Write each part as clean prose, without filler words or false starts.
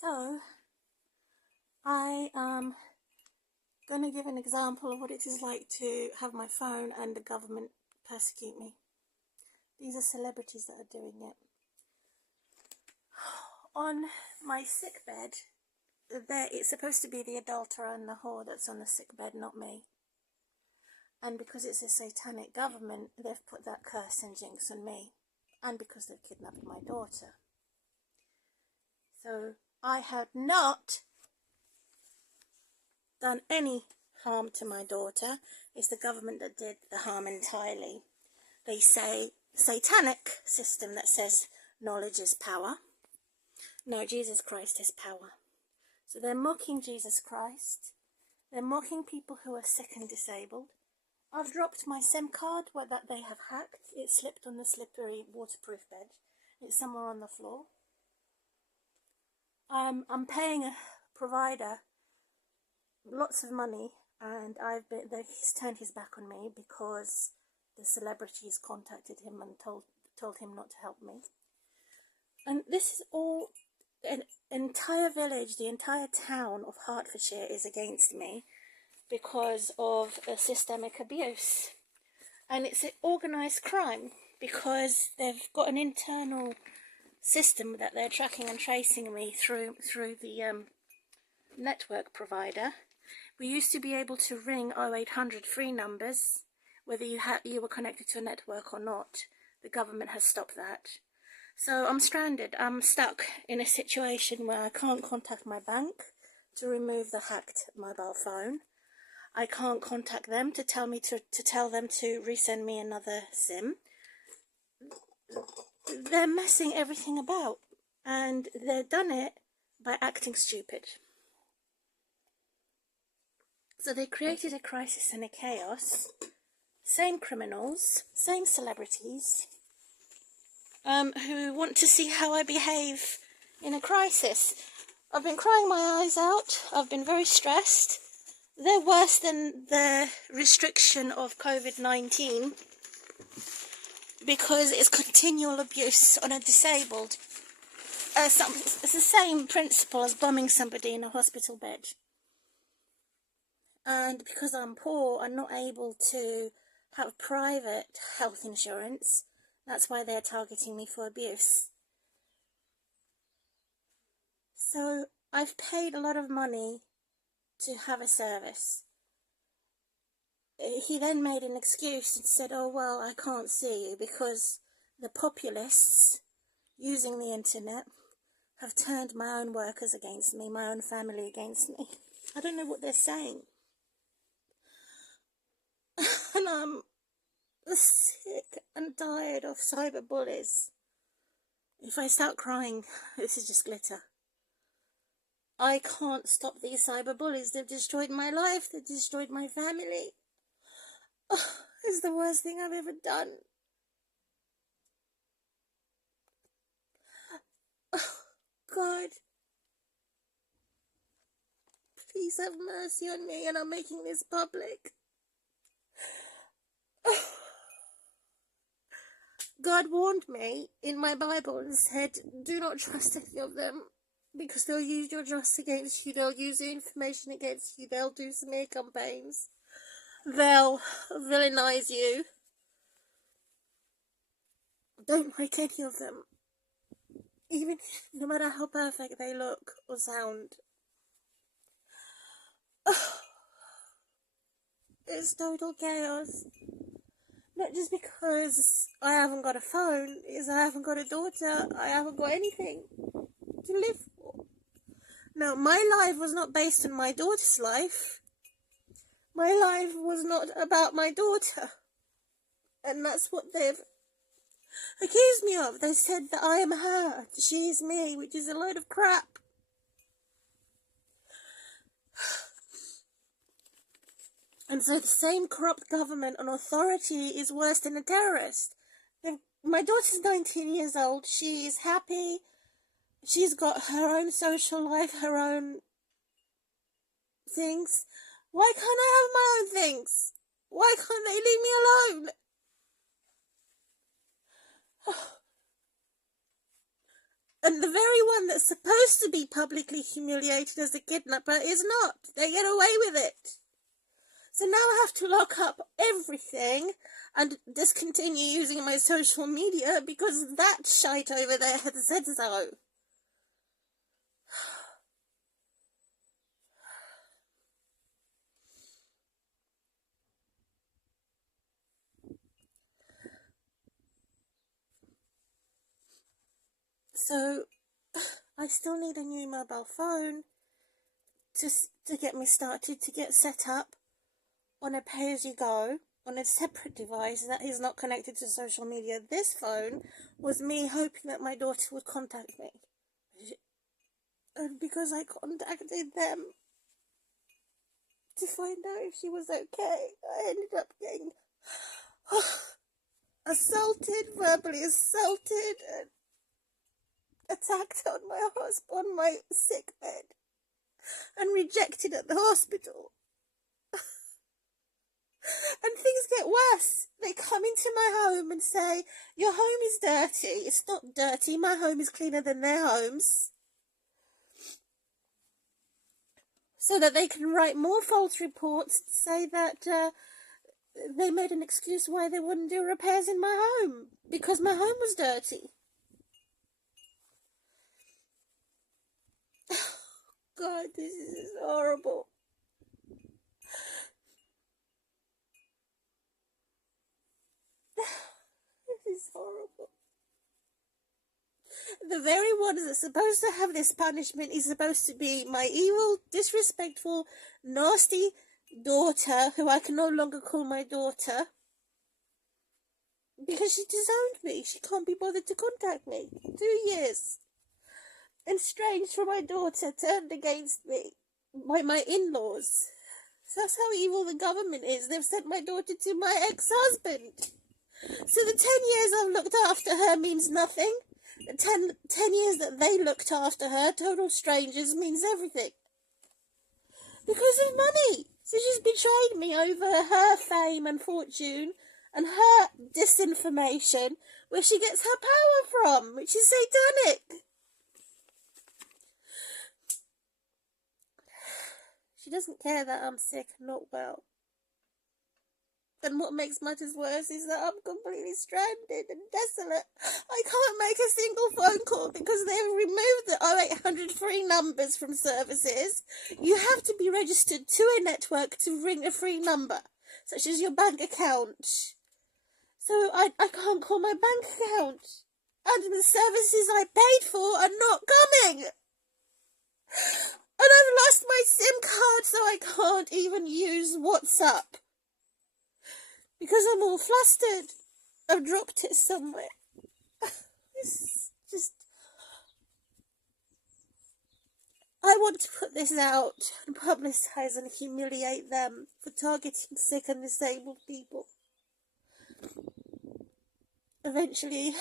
So, I am going to give an example of what it is like to have my phone and the government persecute me. These are celebrities that are doing it. On my sick bed, it's supposed to be the adulterer and the whore that's on the sick bed, not me. And because it's a satanic government, they've put that curse and jinx on me. And because they've kidnapped my daughter. So I had not done any harm to my daughter. It's the government that did the harm entirely. They say satanic system that says knowledge is power. No, Jesus Christ is power. So they're mocking Jesus Christ. They're mocking people who are sick and disabled. I've dropped my SIM card that they have hacked. It slipped on the slippery waterproof bed. It's somewhere on the floor. I'm paying a provider lots of money, and he's turned his back on me because the celebrities contacted him and told him not to help me. And this is all, an entire village, the entire town of Hertfordshire is against me because of a systemic abuse. And it's an organised crime because they've got an internal system that they're tracking and tracing me through the network provider. We used to be able to ring 0800 free numbers, whether you were connected to a network or not. The government has stopped that. So I'm stranded. I'm stuck in a situation where I can't contact my bank to remove the hacked mobile phone. I can't contact them to tell them to resend me another SIM. They're messing everything about, and they've done it by acting stupid. So they created a crisis and a chaos. Same criminals, same celebrities, who want to see how I behave in a crisis. I've been crying my eyes out. I've been very stressed. They're worse than the restriction of COVID-19 because it's continual abuse on a disabled. It's the same principle as bombing somebody in a hospital bed. And because I'm poor, I'm not able to have private health insurance. That's why they're targeting me for abuse. So I've paid a lot of money to have a service. He then made an excuse and said, oh, well, I can't see you because the populists using the internet have turned my own workers against me, my own family against me. I don't know what they're saying. And I'm sick and tired of cyber bullies. If I start crying, this is just glitter. I can't stop these cyber bullies. They've destroyed my life. They've destroyed my family. Oh, it's the worst thing I've ever done. Oh, God. Please have mercy on me, and I'm making this public. God warned me in my Bible and said, do not trust any of them because they'll use your trust against you, they'll use your information against you, they'll do smear campaigns, they'll villainize you. Don't like any of them, even no matter how perfect they look or sound. It's total chaos. Not just because I haven't got a phone, is I haven't got a daughter, I haven't got anything to live for. Now, my life was not based on my daughter's life. My life was not about my daughter. And that's what they've accused me of. They said that I am her, she is me, which is a load of crap. And so the same corrupt government and authority is worse than a terrorist. My daughter's 19 years old. She is happy. She's got her own social life, her own things. Why can't I have my own things? Why can't they leave me alone? And the very one that's supposed to be publicly humiliated as the kidnapper is not. They get away with it. So now I have to lock up everything and discontinue using my social media because that shite over there has said so. So I still need a new mobile phone to get me started, to get set up on a pay-as-you-go, on a separate device that is not connected to social media. This phone was me hoping that my daughter would contact me. And because I contacted them to find out if she was okay, I ended up getting assaulted, verbally assaulted, and attacked on my sick bed, and rejected at the hospital. And things get worse. They come into my home and say, your home is dirty. It's not dirty. My home is cleaner than their homes. So that they can write more false reports to say that they made an excuse why they wouldn't do repairs in my home, because my home was dirty. God, this is horrible. This is horrible. The very one that's supposed to have this punishment is supposed to be my evil, disrespectful, nasty daughter, who I can no longer call my daughter, because she disowned me. She can't be bothered to contact me. 2 years. Estranged from my daughter, turned against me by my in-laws. So that's how evil the government is. They've sent my daughter to my ex-husband. So the 10 years I've looked after her means nothing. The 10 years that they looked after her, total strangers, means everything. Because of money. So she's betrayed me over her fame and fortune and her disinformation, where she gets her power from, which is satanic. She doesn't care that I'm sick and not well. And what makes matters worse is that I'm completely stranded and desolate. I can't make a single phone call because they've removed the 0800 free numbers from services. You have to be registered to a network to ring a free number, such as your bank account. So I can't call my bank account. And the services I paid for are not coming. And I've lost my SIM card, so I can't even use WhatsApp. Because I'm all flustered. I've dropped it somewhere. It's just... I want to put this out and publicise and humiliate them for targeting sick and disabled people. Eventually,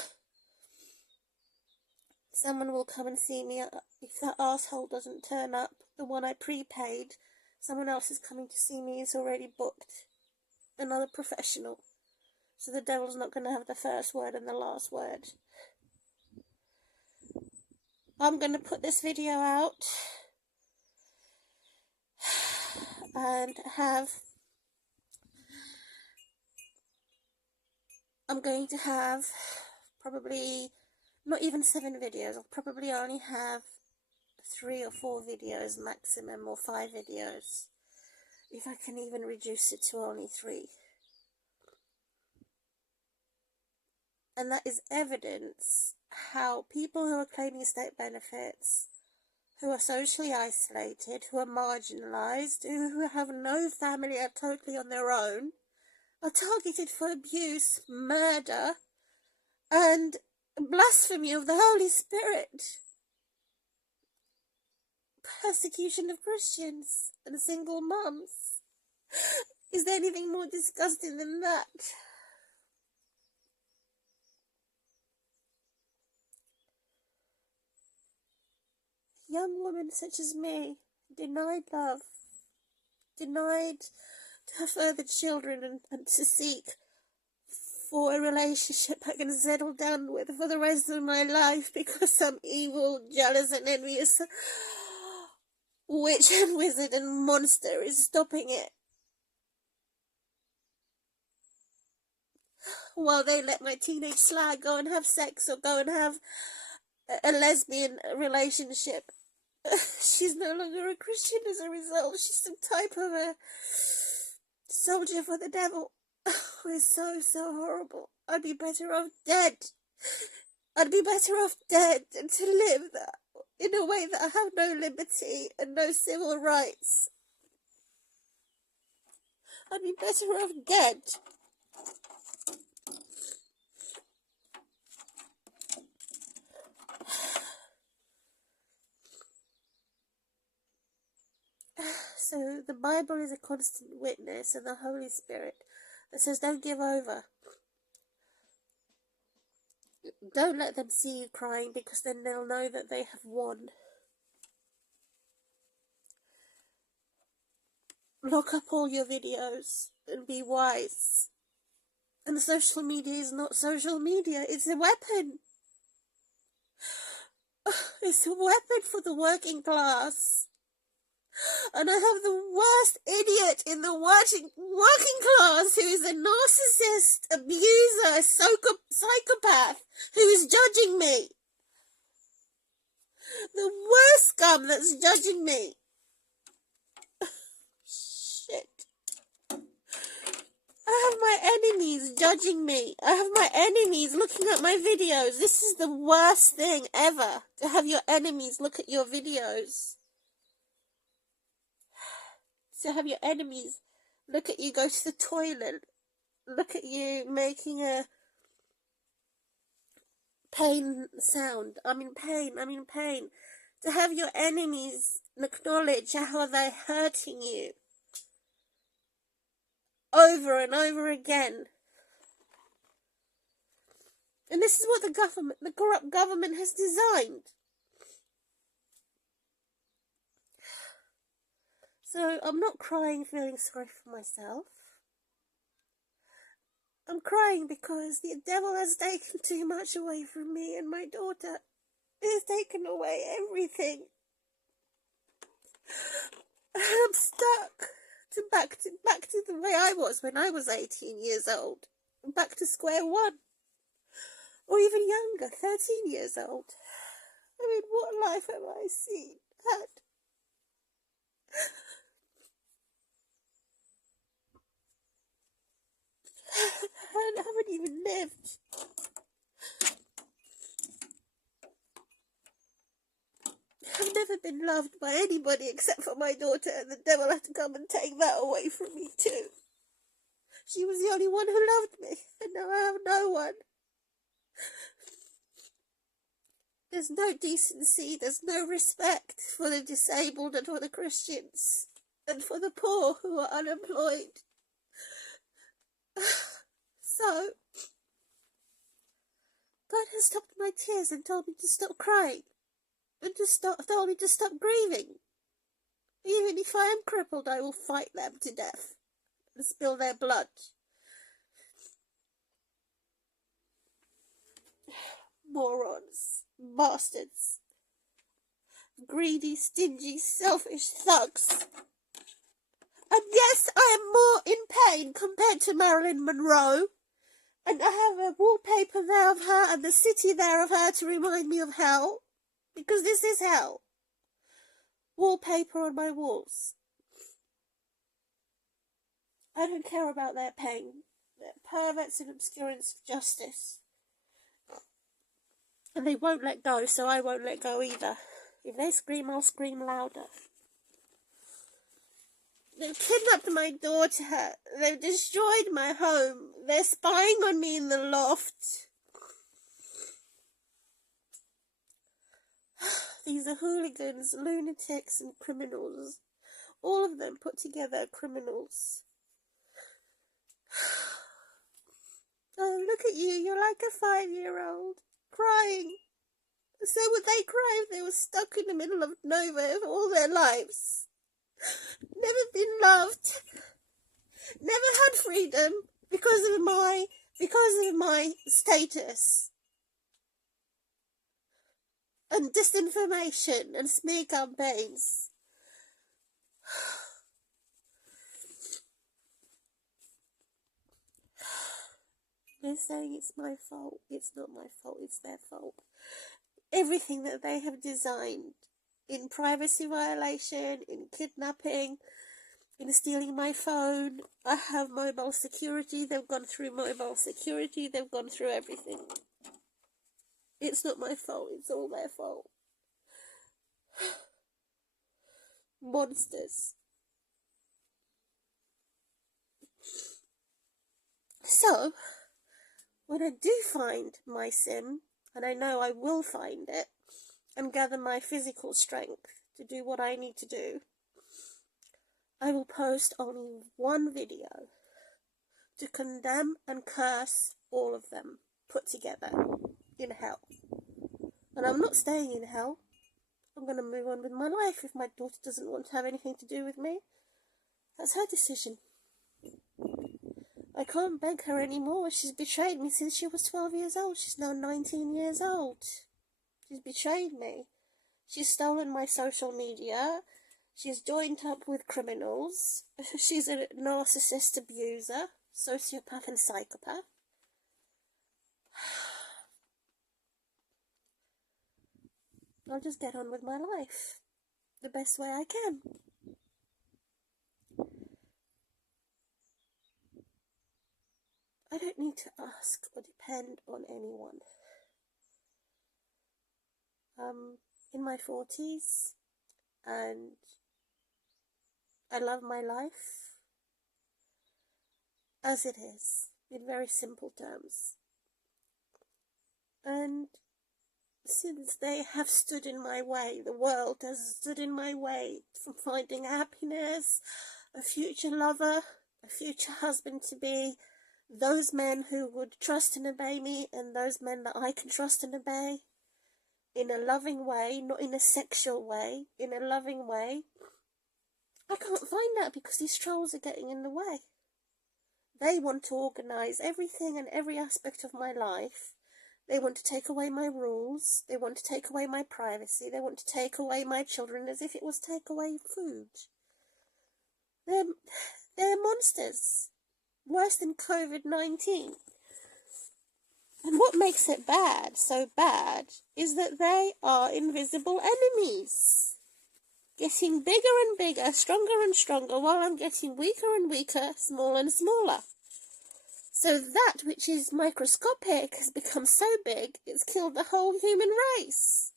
someone will come and see me. If that arsehole doesn't turn up, the one I prepaid, someone else is coming to see me. It's already booked. Another professional. So the devil's not going to have the first word and the last word. I'm going to put this video out and I'm going to have probably not even 7 videos. I'll probably only have 3 or 4 videos maximum, or 5 videos. If I can even reduce it to only 3. And that is evidence how people who are claiming state benefits, who are socially isolated, who are marginalised, who have no family, are totally on their own, are targeted for abuse, murder, and blasphemy of the Holy Spirit. Persecution of Christians and single mums. Is there anything more disgusting than that? Young women such as me, denied love, denied to have further children and to seek for a relationship I can settle down with for the rest of my life because some evil, jealous and envious witch and wizard and monster is stopping it. While they let my teenage slag go and have sex or go and have a lesbian relationship. She's no longer a Christian as a result. She's some type of a soldier for the devil. It's so horrible. I'd be better off dead. I'd be better off dead than to live in a way that I have no liberty and no civil rights. I'd be better off dead. So the Bible is a constant witness, and the Holy Spirit that says don't give over. Don't let them see you crying, because then they'll know that they have won. Lock up all your videos and be wise. And social media is not social media, it's a weapon. It's a weapon for the working class. And I have the worst idiot in the working class who is a narcissist, abuser, psychopath who is judging me. The worst scum that's judging me. Shit. I have my enemies judging me. I have my enemies looking at my videos. This is the worst thing ever, to have your enemies look at your videos. To have your enemies look at you go to the toilet, look at you making a pain sound. I'm in pain. To have your enemies acknowledge how they're hurting you over and over again. And this is what the corrupt government has designed. So I'm not crying feeling sorry for myself. I'm crying because the devil has taken too much away from me and my daughter. He has taken away everything. I'm stuck back to the way I was when I was 18 years old. Back to square one. Or even younger, 13 years old. I mean, what life have I had? I haven't even lived. I've never been loved by anybody except for my daughter, and the devil had to come and take that away from me too. She was the only one who loved me, and now I have no one. There's no decency, there's no respect for the disabled and for the Christians, and for the poor who are unemployed. So, God has stopped my tears and told me to stop crying, and told me to stop grieving. Even if I am crippled, I will fight them to death and spill their blood. Morons, bastards, greedy, stingy, selfish thugs. And yes, I am more in pain compared to Marilyn Monroe. And I have a wallpaper there of her and the city there of her to remind me of hell. Because this is hell. Wallpaper on my walls. I don't care about their pain. They're perverts and obscurants of justice. And they won't let go, so I won't let go either. If they scream, I'll scream louder. They've kidnapped my daughter. They've destroyed my home. They're spying on me in the loft. These are hooligans, lunatics and criminals. All of them put together criminals. Oh, look at you. You're like a 5-year-old. Crying. So would they cry if they were stuck in the middle of nowhere for all their lives? Never been loved. Never had freedom because of my because of my status and disinformation and smear campaigns. They're saying it's my fault. It's not my fault, it's their fault. Everything that they have designed, in privacy violation, in kidnapping, in stealing my phone. I have mobile security. They've gone through mobile security. They've gone through everything. It's not my fault. It's all their fault. Monsters. So, when I do find my sin, and I know I will find it, and gather my physical strength to do what I need to do, I will post only one video to condemn and curse all of them put together in hell. And I'm not staying in hell. I'm going to move on with my life. If my daughter doesn't want to have anything to do with me, that's her decision. I can't beg her anymore. She's betrayed me since she was 12 years old. She's now 19 years old. She's betrayed me. She's stolen my social media. She's joined up with criminals. She's a narcissist abuser, sociopath and psychopath. I'll just get on with my life the best way I can. I don't need to ask or depend on anyone. In my 40s, and I love my life as it is, in very simple terms. And since they have stood in my way, the world has stood in my way from finding happiness, a future lover, a future husband-to-be, those men who would trust and obey me, and those men that I can trust and obey, in a loving way, not in a sexual way, in a loving way. I can't find that because these trolls are getting in the way. They want to organise everything and every aspect of my life. They want to take away my rules. They want to take away my privacy. They want to take away my children as if it was take away food. They're monsters. Worse than COVID-19. And what makes it bad, so bad, is that they are invisible enemies. Getting bigger and bigger, stronger and stronger, while I'm getting weaker and weaker, smaller and smaller. So that which is microscopic has become so big, it's killed the whole human race.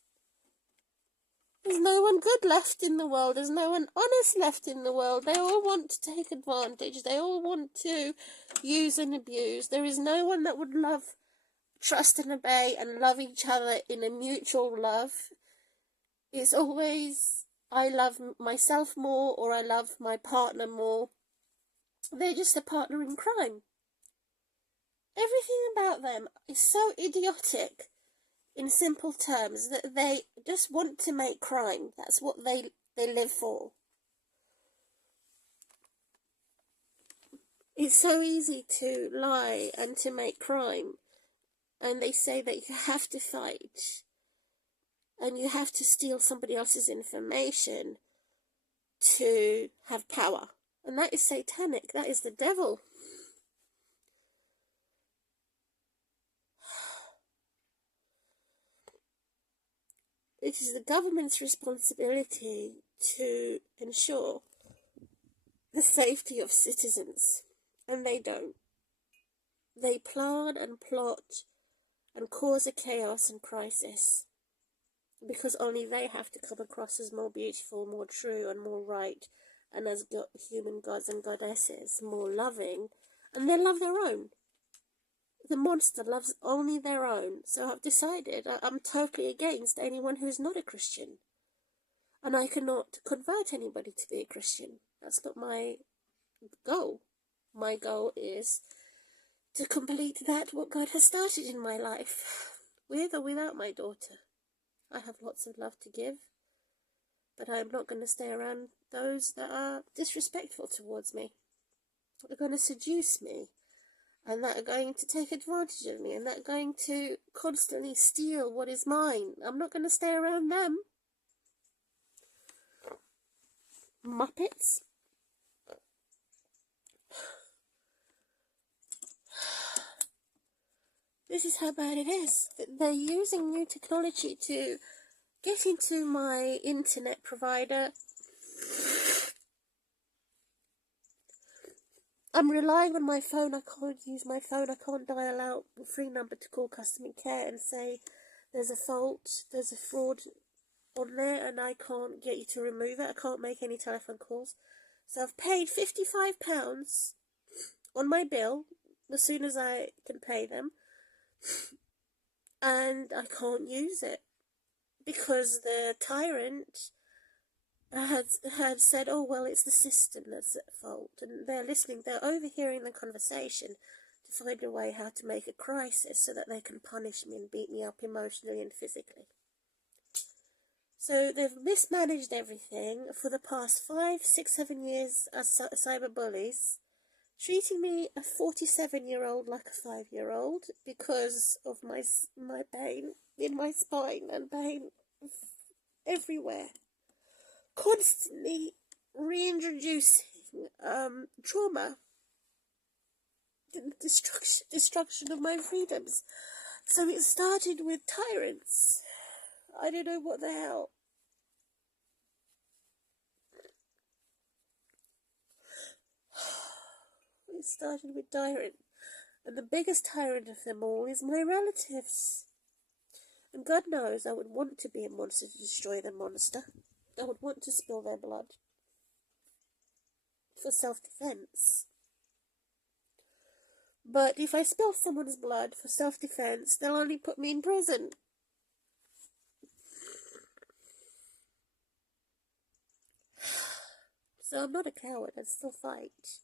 There's no one good left in the world. There's no one honest left in the world. They all want to take advantage. They all want to use and abuse. There is no one that would love, trust and obey and love each other in a mutual love. It's always, I love myself more, or I love my partner more. They're just a partner in crime. Everything about them is so idiotic, in simple terms, that they just want to make crime. That's what they live for. It's so easy to lie and to make crime. And they say that you have to fight. And you have to steal somebody else's information to have power. And that is satanic. That is the devil. It is the government's responsibility to ensure the safety of citizens, and they don't. They plan and plot and cause a chaos and crisis because only they have to come across as more beautiful, more true and more right, and as human gods and goddesses, more loving, and they love their own. The monster loves only their own. So I've decided I'm totally against anyone who's not a Christian. And I cannot convert anybody to be a Christian. That's not my goal. My goal is to complete what God has started in my life, with or without my daughter. I have lots of love to give, but I'm not going to stay around those that are disrespectful towards me. They're going to seduce me. and that are going to take advantage of me, and that are going to constantly steal what is mine. I'm not going to stay around them. Muppets. This is how bad it is. They're using new technology to get into my internet provider. I'm relying on my phone. I can't use my phone. I can't dial out a free number to call customer care and say there's a fault, there's a fraud on there, and I can't get you to remove it. I can't make any telephone calls. So I've paid £55 on my bill as soon as I can pay them, and I can't use it because the tyrant had said, oh, well, it's the system that's at fault, and they're listening, they're overhearing the conversation to find a way how to make a crisis so that they can punish me and beat me up emotionally and physically. So they've mismanaged everything for the past 5, 6, 7 years as cyber bullies, treating me, a 47-year-old, like a 5-year-old because of my pain in my spine and pain everywhere. Constantly reintroducing trauma, destruction of my freedoms. So it started with tyrants. I don't know what the hell. It started with tyrant, and the biggest tyrant of them all is my relatives. And God knows I would want to be a monster to destroy the monster. I would want to spill their blood for self-defense. But if I spill someone's blood for self-defense, they'll only put me in prison. So I'm not a coward, I still fight.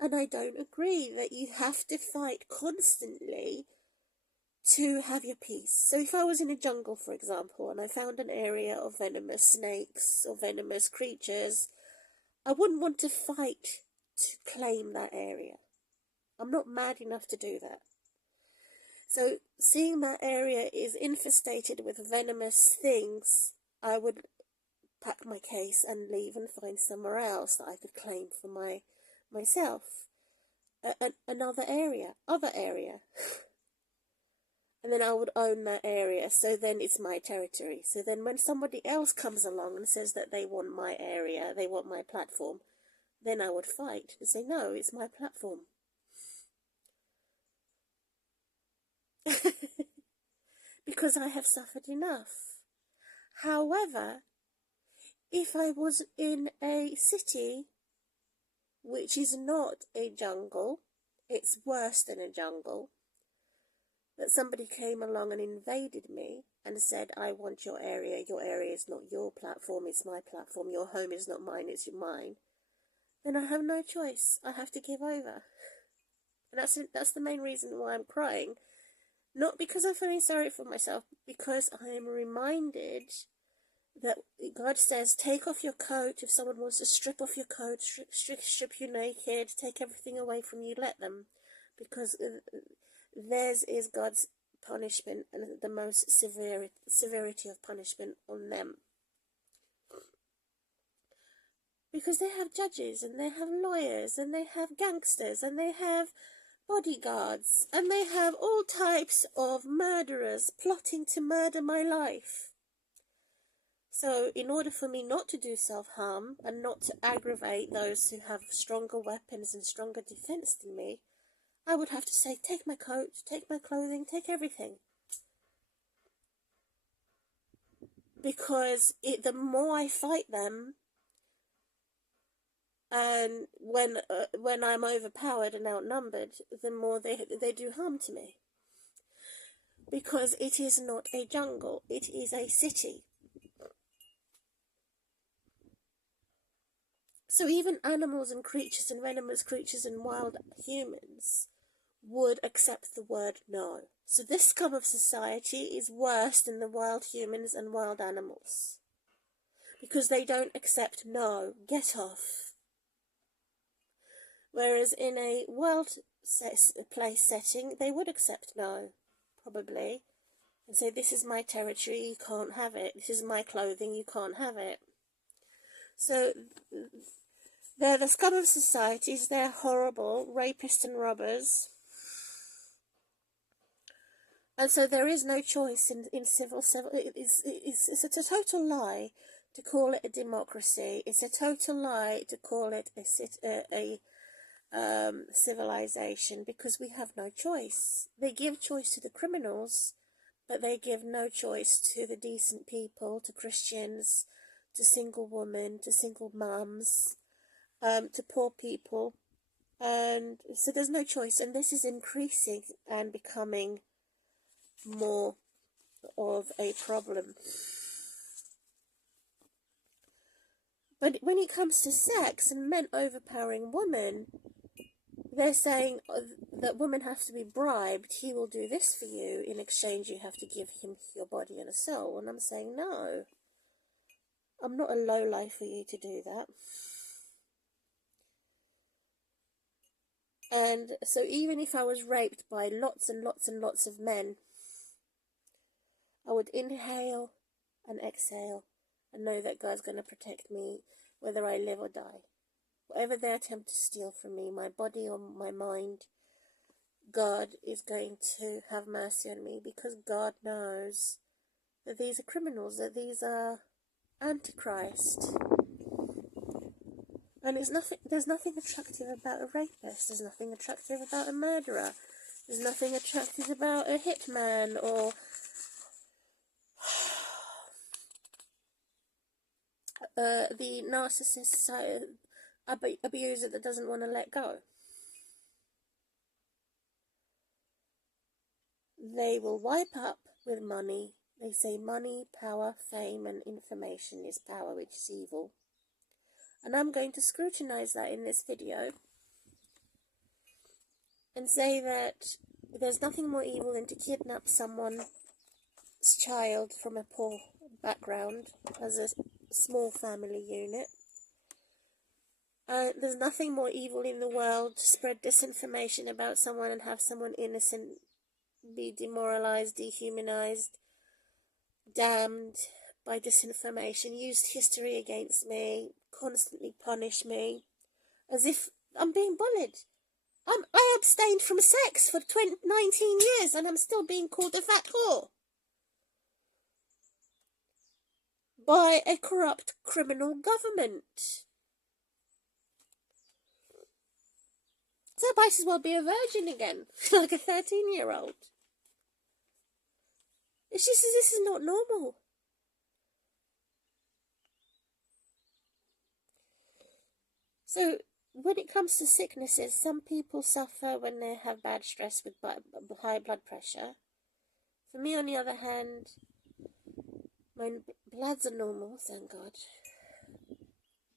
And I don't agree that you have to fight constantly to have your peace. So if I was in a jungle, for example, and I found an area of venomous snakes or venomous creatures, I wouldn't want to fight to claim that area. I'm not mad enough to do that. So seeing that area is infestated with venomous things, I would pack my case and leave and find somewhere else that I could claim for myself. Another area, other area. And then I would own that area, so then it's my territory. So then when somebody else comes along and says that they want my area, they want my platform, then I would fight and say, no, it's my platform. Because I have suffered enough. However, if I was in a city which is not a jungle, it's worse than a jungle, that somebody came along and invaded me and said, I want your area is not your platform, it's my platform, your home is not mine, it's mine, then I have no choice. I have to give over. And that's the main reason why I'm crying. Not because I'm feeling sorry for myself, because I am reminded that God says, take off your coat. If someone wants to strip off your coat, strip you naked, take everything away from you, let them. Because theirs is God's punishment, and the most severity of punishment on them. Because they have judges, and they have lawyers, and they have gangsters, and they have bodyguards, and they have all types of murderers plotting to murder my life. So in order for me not to do self-harm and not to aggravate those who have stronger weapons and stronger defense than me, I would have to say, take my coat, take my clothing, take everything. Because the more I fight them, and when I'm overpowered and outnumbered, the more they do harm to me. Because it is not a jungle, it is a city. So even animals and creatures and venomous creatures and wild humans would accept the word no. So this scum of society is worse than the wild humans and wild animals. Because they don't accept no. Get off. Whereas in a place setting, they would accept no, probably, and say, this is my territory, you can't have it. This is my clothing, you can't have it. So they're the scum of societies, they're horrible, rapists and robbers. And so there is no choice in civil. It's a total lie to call it a democracy. It's a total lie to call it a civilization, because we have no choice. They give choice to the criminals, but they give no choice to the decent people, to Christians, to single women, to single mums, to poor people. And so there's no choice, and this is increasing and becoming more of a problem. But when it comes to sex and men overpowering women, they're saying that women have to be bribed. He will do this for you. In exchange, you have to give him your body and a soul. And I'm saying, no. I'm not a lowlife for you to do that. And so even if I was raped by lots and lots and lots of men, I would inhale and exhale and know that God's going to protect me whether I live or die. Whatever they attempt to steal from me, my body or my mind, God is going to have mercy on me, because God knows that these are criminals, that these are Antichrist. And there's nothing attractive about a rapist, there's nothing attractive about a murderer, there's nothing attractive about a hitman or the narcissist abuser that doesn't want to let go. They will wipe up with money. They say money, power, fame and information is power, which is evil. And I'm going to scrutinize that in this video and say that there's nothing more evil than to kidnap someone's child from a poor background as a small family unit. There's nothing more evil in the world to spread disinformation about someone and have someone innocent be demoralized, dehumanized, damned by disinformation, used history against me, constantly punish me, as if I'm being bullied. I abstained from sex for 19 years and I'm still being called a fat whore by a corrupt criminal government. So I might as well be a virgin again, like a 13-year-old. It's just, this is not normal. So when it comes to sicknesses, some people suffer when they have bad stress with high blood pressure. For me, on the other hand, my bloods are normal, thank God.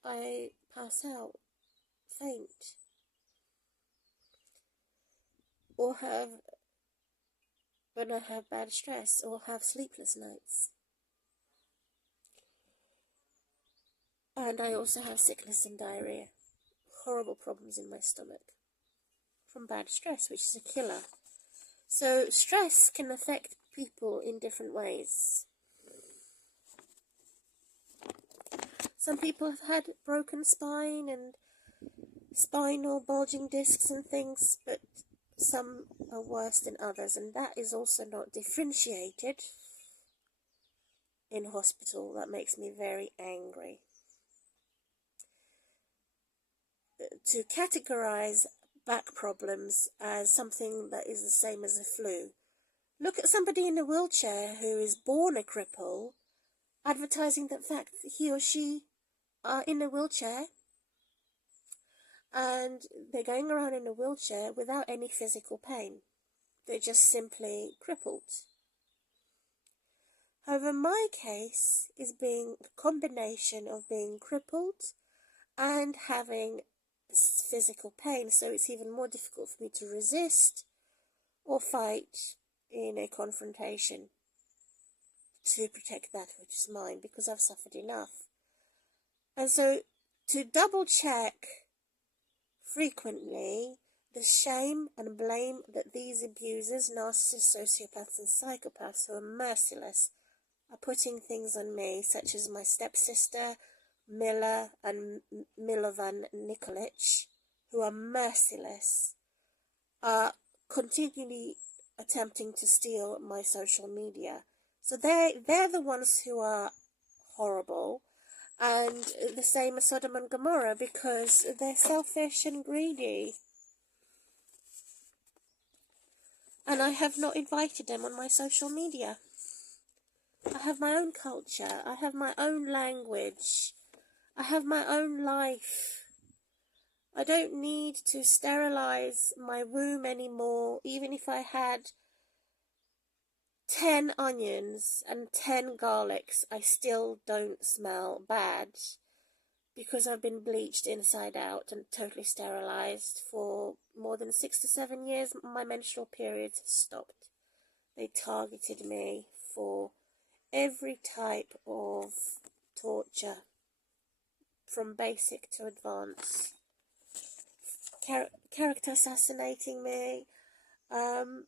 I pass out, faint, or when I have bad stress, or have sleepless nights. And I also have sickness and diarrhea. Horrible problems in my stomach from bad stress, which is a killer. So stress can affect people in different ways. Some people have had broken spine and spinal bulging discs and things, but some are worse than others, and that is also not differentiated in hospital. That makes me very angry. To categorize back problems as something that is the same as the flu. Look at somebody in a wheelchair who is born a cripple, advertising the fact that he or she are in a wheelchair, and they're going around in a wheelchair without any physical pain. They're just simply crippled. However, my case is being a combination of being crippled and having physical pain, so it's even more difficult for me to resist or fight in a confrontation to protect that which is mine, because I've suffered enough. And so to double check frequently the shame and blame that these abusers, narcissists, sociopaths and psychopaths who are merciless are putting things on me, such as my stepsister, Mila and Milovan Nikolic, who are merciless, are continually attempting to steal my social media. So they're the ones who are horrible, and the same as Sodom and Gomorrah, because they're selfish and greedy. And I have not invited them on my social media. I have my own culture. I have my own language. I have my own life. I don't need to sterilize my womb anymore, even if I had 10 onions and 10 garlics. I still don't smell bad because I've been bleached inside out and totally sterilized for more than 6 to 7 years. My menstrual periods have stopped. They targeted me for every type of torture, from basic to advanced. Character assassinating me, and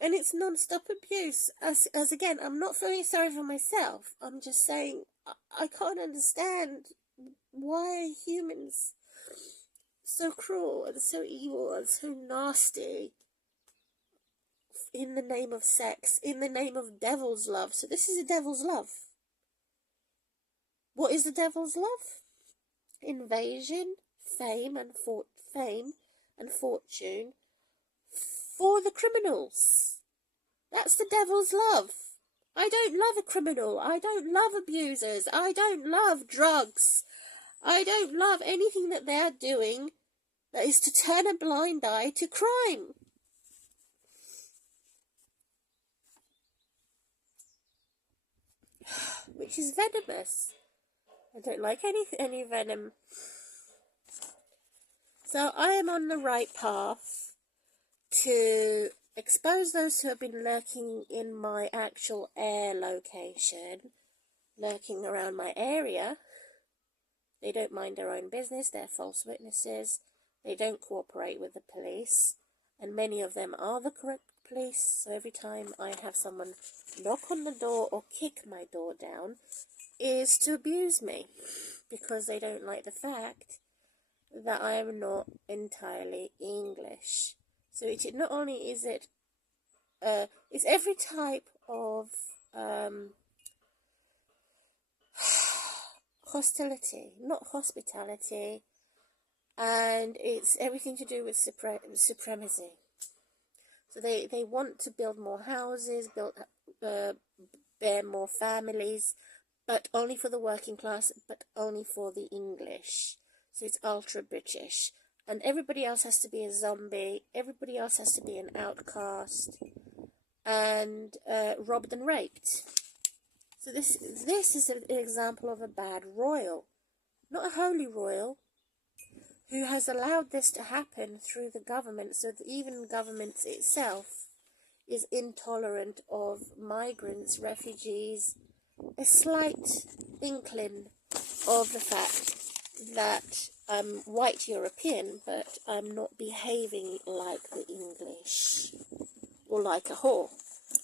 it's non-stop abuse. As again, I'm not feeling sorry for myself. I'm just saying I can't understand why are humans so cruel and so evil and so nasty in the name of sex, in the name of devil's love. So this is a devil's love. What is the devil's love? Invasion, fame and fortune for the criminals. That's the devil's love. I don't love a criminal. I don't love abusers. I don't love drugs. I don't love anything that they're doing that is to turn a blind eye to crime. Which is venomous. I don't like any venom. So I am on the right path to expose those who have been lurking in my actual air location, lurking around my area. They don't mind their own business, they're false witnesses, they don't cooperate with the police, and many of them are the correct police. So every time I have someone knock on the door or kick my door down, is to abuse me, because they don't like the fact that I am not entirely English. So not only is it, it's every type of hostility, not hospitality, and it's everything to do with supremacy. So they want to build more houses, bear more families, but only for the working class, but only for the English. So it's ultra British. And everybody else has to be a zombie. Everybody else has to be an outcast and robbed and raped. So this is an example of a bad royal, not a holy royal, who has allowed this to happen through the government, so that even government itself is intolerant of migrants, refugees, a slight inkling of the fact that I'm white European, but I'm not behaving like the English, or like a whore.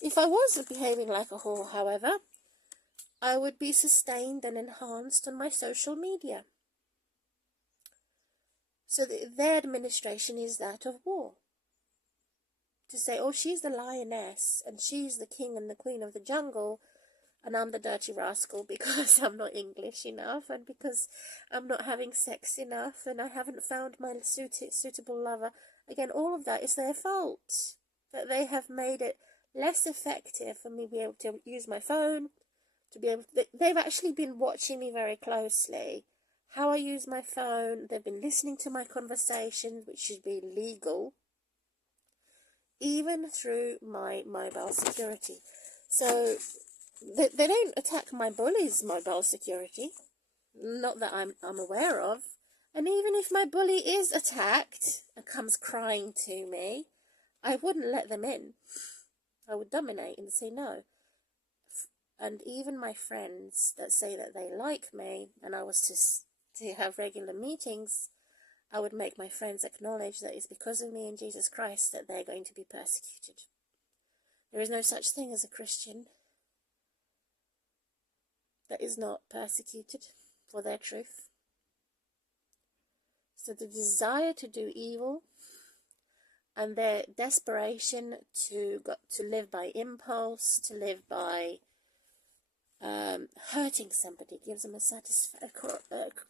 If I was behaving like a whore, however, I would be sustained and enhanced on my social media. So their administration is that of war. To say, oh, she's the lioness, and she's the king and the queen of the jungle, and I'm the dirty rascal because I'm not English enough, and because I'm not having sex enough, and I haven't found my suitable lover. Again, all of that is their fault. That they have made it less effective for me to be able to use my phone, to be able to, they've actually been watching me very closely, how I use my phone. They've been listening to my conversations, which should be legal, even through my mobile security. So they don't attack my bully's mobile security, not that I'm aware of. And even if my bully is attacked and comes crying to me, I wouldn't let them in. I would dominate and say no. And even my friends that say that they like me, and I was to have regular meetings, I would make my friends acknowledge that it's because of me and Jesus Christ that they're going to be persecuted. There is no such thing as a Christian that is not persecuted for their truth. So the desire to do evil and their desperation to live by impulse, to live by hurting somebody, gives them a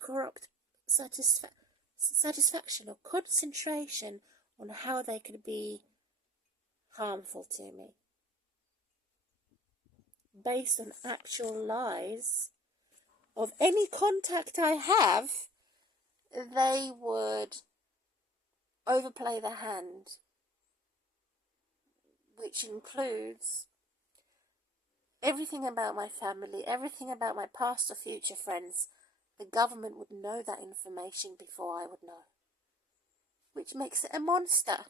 corrupt satisfaction or concentration on how they could be harmful to me. Based on actual lies of any contact I have, they would overplay their hand, which includes everything about my family, everything about my past or future friends. The government would know that information before I would know, which makes it a monster.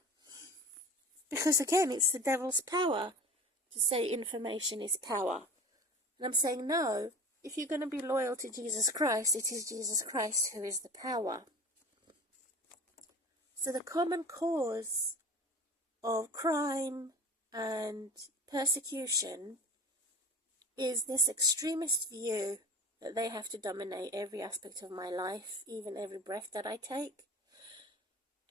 Because again, it's the devil's power to say information is power. And I'm saying no. If you're going to be loyal to Jesus Christ, it is Jesus Christ who is the power. So the common cause of crime and persecution is this extremist view that they have to dominate every aspect of my life, even every breath that I take,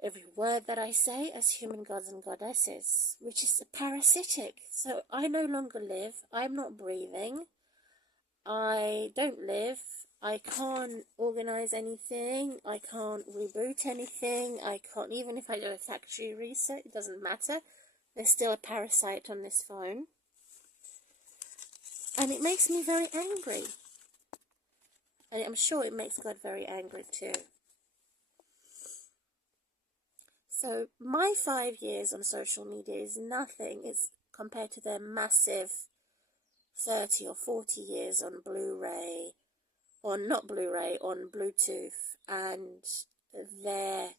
every word that I say as human gods and goddesses, which is parasitic. So I no longer live, I'm not breathing, I don't live, I can't organise anything, I can't reboot anything, I can't, even if I do a factory reset, it doesn't matter, there's still a parasite on this phone. And it makes me very angry. And I'm sure it makes God very angry too. So my 5 years on social media is nothing. It's compared to their massive 30 or 40 years on Blu-ray, or not Blu-ray, on Bluetooth, and their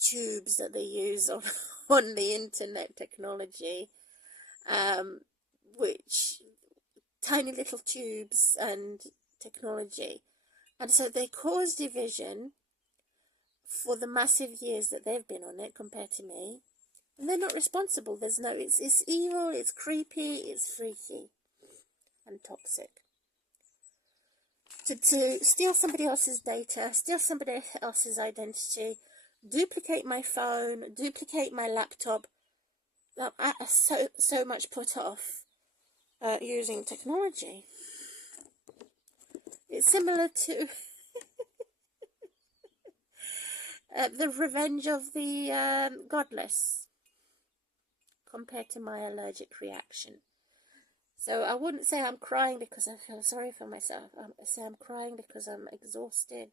tubes that they use on the internet technology, which tiny little tubes and technology. And so they cause division for the massive years that they've been on it compared to me. And they're not responsible. There's no, it's evil, it's creepy, it's freaky and toxic. To steal somebody else's data, steal somebody else's identity, duplicate my phone, duplicate my laptop. I'm so much put off using technology. It's similar to the revenge of the godless compared to my allergic reaction. So I wouldn't say I'm crying because I feel sorry for myself. I say I'm crying because I'm exhausted,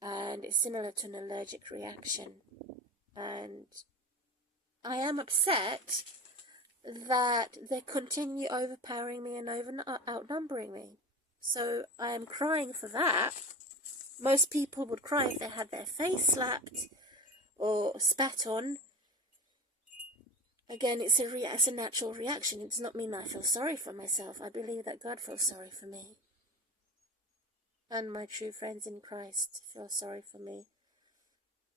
and it's similar to an allergic reaction. And I am upset that they continue overpowering me and outnumbering me. So I am crying for that. Most people would cry if they had their face slapped or spat on. Again, it's a natural reaction. It does not mean that I feel sorry for myself. I believe that God feels sorry for me. And my true friends in Christ feel sorry for me.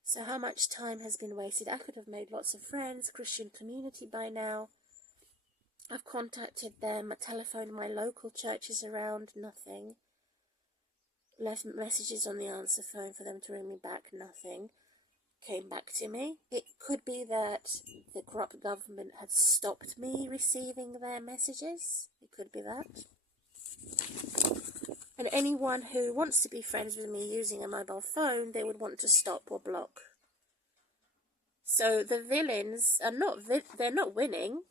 So how much time has been wasted? I could have made lots of friends, Christian community by now. I've contacted them, I telephoned my local churches around, nothing. Left messages on the answer phone for them to ring me back, nothing came back to me. It could be that the corrupt government had stopped me receiving their messages. It could be that. And anyone who wants to be friends with me using a mobile phone, they would want to stop or block. So the villains are they're not winning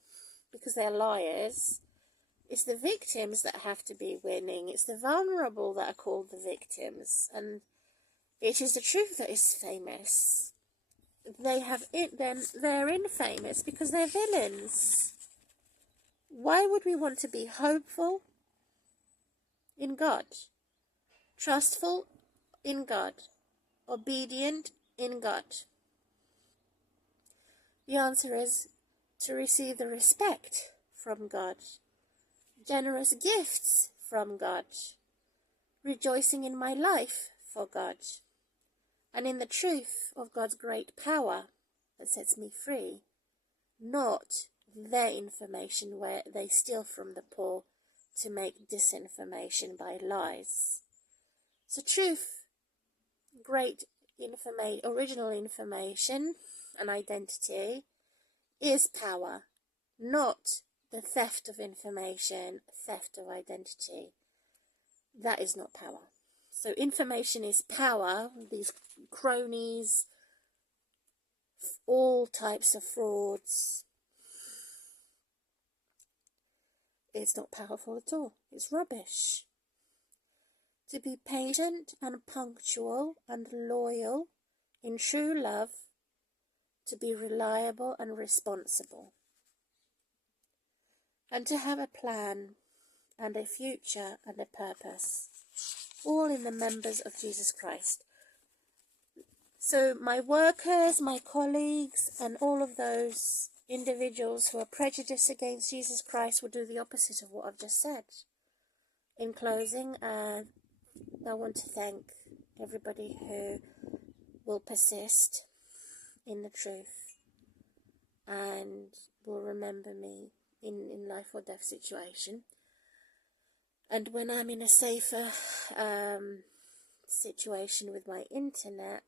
because they're liars. It's the victims that have to be winning. It's the vulnerable that are called the victims. And it is the truth that is famous. They're infamous because they're villains. Why would we want to be hopeful in God, trustful in God, obedient in God? The answer is to receive the respect from God, generous gifts from God, rejoicing in my life for God, and in the truth of God's great power that sets me free, not their information where they steal from the poor to make disinformation by lies. So truth, great information, original information and identity is power, not the theft of information, theft of identity. That is not power. So information is power. These cronies, all types of frauds, it's not powerful at all. It's rubbish. To be patient and punctual and loyal in true love, to be reliable and responsible, and to have a plan and a future and a purpose, all in the members of Jesus Christ. So my workers, my colleagues, and all of those individuals who are prejudiced against Jesus Christ will do the opposite of what I've just said. In closing, I want to thank everybody who will persist in the truth and will remember me in life or death situation. And when I'm in a safer situation with my internet,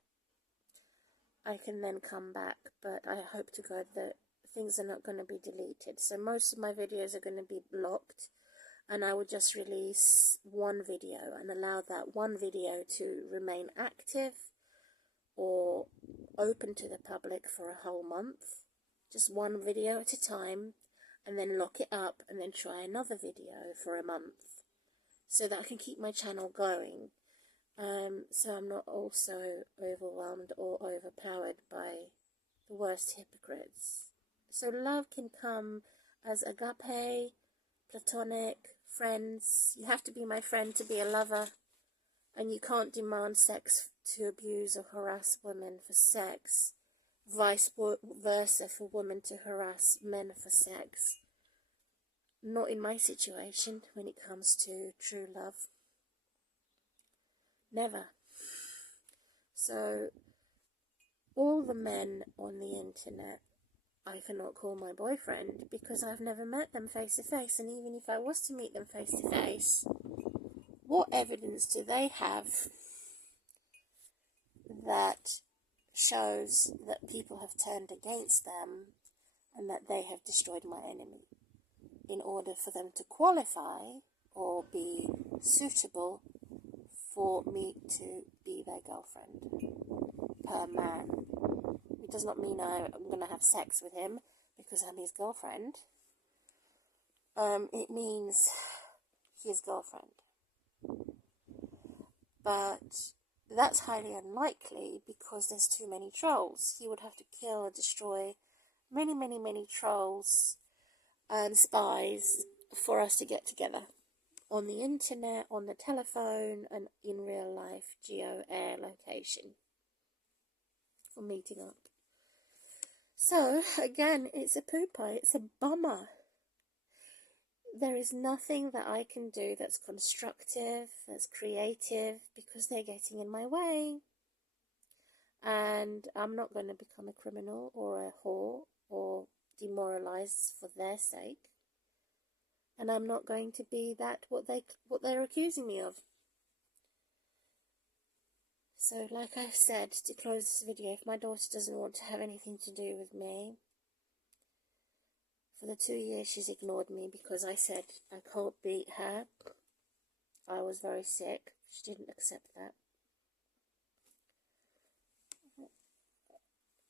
I can then come back, but I hope to God that things are not going to be deleted. So most of my videos are going to be blocked, and I will just release one video and allow that one video to remain active or open to the public for a whole month, just one video at a time, and then lock it up and then try another video for a month so that I can keep my channel going. So I'm not also overwhelmed or overpowered by the worst hypocrites. So love can come as agape, platonic, friends. You have to be my friend to be a lover, and you can't demand sex to abuse or harass women for sex, vice versa for women to harass men for sex. Not in my situation when it comes to true love. Never. So all the men on the internet I cannot call my boyfriend because I've never met them face to face, and even if I was to meet them face to face, what evidence do they have that shows that people have turned against them and that they have destroyed my enemy in order for them to qualify or be suitable for me to be their girlfriend per man? It does not mean I'm going to have sex with him because I'm his girlfriend. It means his girlfriend. But that's highly unlikely because there's too many trolls. He would have to kill or destroy many, many, many trolls and spies for us to get together on the internet, on the telephone, and in real life geo-air location for meeting up. So again, it's a pooper, it's a bummer. There is nothing that I can do that's constructive, that's creative, because they're getting in my way. And I'm not going to become a criminal or a whore or demoralized for their sake. And I'm not going to be what they're accusing me of. So like I said, to close this video, if my daughter doesn't want to have anything to do with me, for the 2 years she's ignored me because I said I can't beat her. I was very sick. She didn't accept that.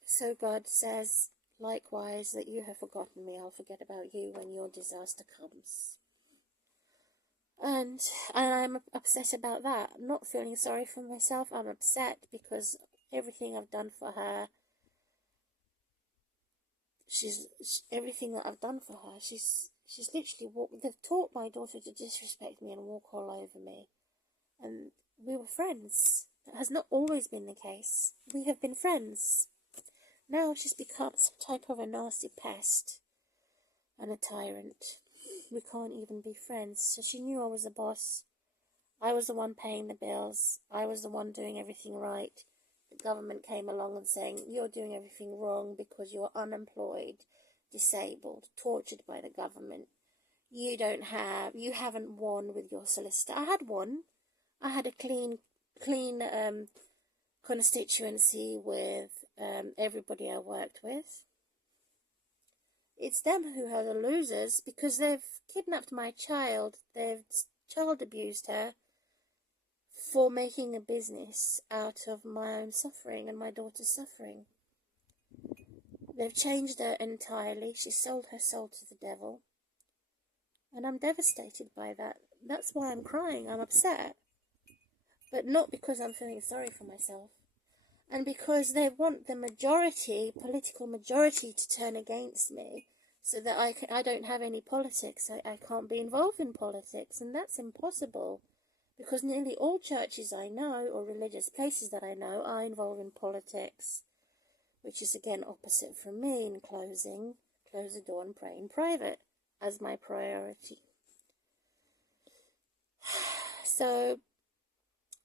So God says, likewise, that you have forgotten me, I'll forget about you when your disaster comes. And I'm upset about that. I'm not feeling sorry for myself. I'm upset because everything I've done for her, everything that I've done for her, she's literally they've taught my daughter to disrespect me and walk all over me. And we were friends. That has not always been the case. We have been friends. Now she's become some type of a nasty pest and a tyrant. We can't even be friends. So she knew I was the boss. I was the one paying the bills. I was the one doing everything right. the government came along and saying, you're doing everything wrong because you're unemployed, disabled, tortured by the government. You haven't won with your solicitor. I had won. I had a clean constituency with everybody I worked with. It's them who are the losers because they've kidnapped my child. They've child abused her for making a business out of my own suffering and my daughter's suffering. They've changed her entirely. She sold her soul to the devil. And I'm devastated by that. That's why I'm crying. I'm upset. But not because I'm feeling sorry for myself. And because they want the majority, political majority, to turn against me so that I don't have any politics. I can't be involved in politics. And that's impossible. Because nearly all churches I know, or religious places that I know, are involved in politics. Which is again opposite from me in closing. Close the door and pray in private as my priority. So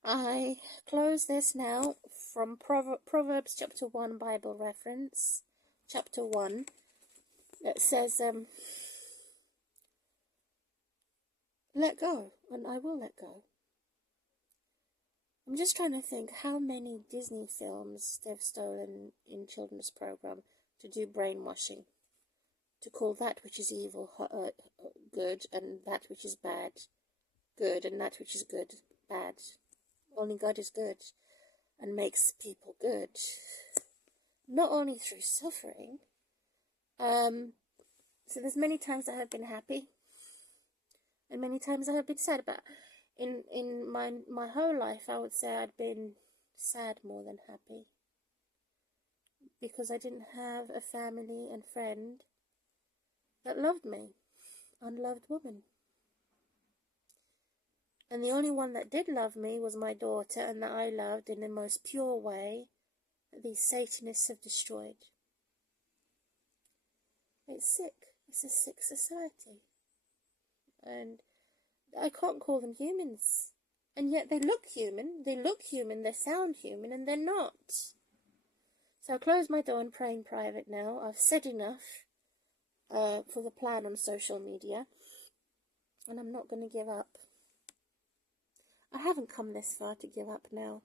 I close this now from Proverbs chapter 1 Bible reference, chapter 1, that says, let go, and I will let go. I'm just trying to think how many Disney films they've stolen in children's program to do brainwashing, to call that which is evil good, and that which is bad good, and that which is good bad. Only God is good and makes people good, not only through suffering. So there's many times I have been happy and many times I have been sad, but in my whole life I would say I'd been sad more than happy, because I didn't have a family and friend that loved me, unloved woman. And the only one that did love me was my daughter, and that I loved in the most pure way that these Satanists have destroyed. It's sick. It's a sick society. And I can't call them humans. And yet they look human. They look human. They sound human. And they're not. So I'll close my door and pray in private now. I've said enough for the plan on social media. And I'm not going to give up. I haven't come this far to give up now.